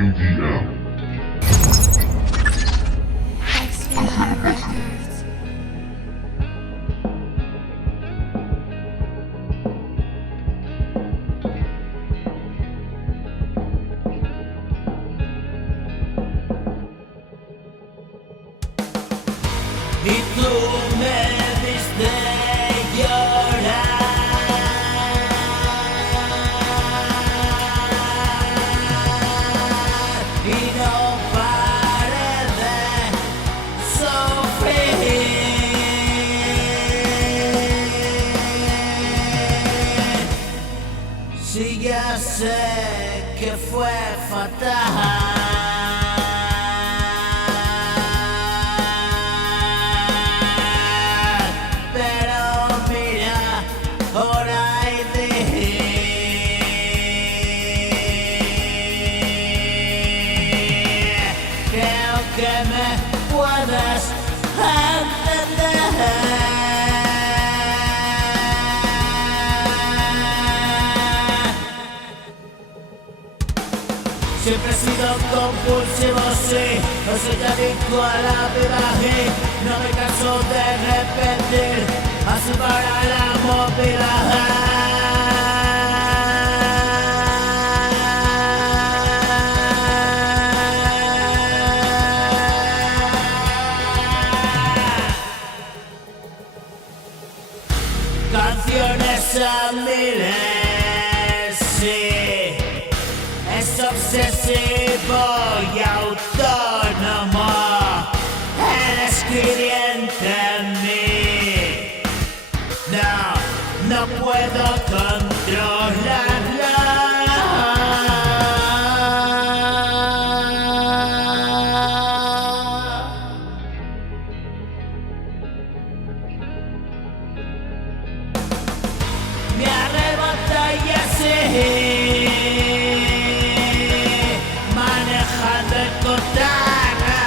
KDM. XVI Records. Y tú me viste llorar y no paré de sufrir. Si ya sé que fue fatal, creo que me puedes entender. Siempre he sido compulsivo, sí, no soy adicto a la vida y no me canso de repetir, así para la movida. Canciones a miles, sí, es obsesivo y autónomo, el escribiente en mí. No puedo controlarlo. Me arrebata y así, manejando el cotarro,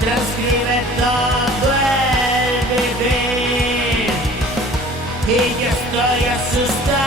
transcribe todo el vivir y yo estoy asustado.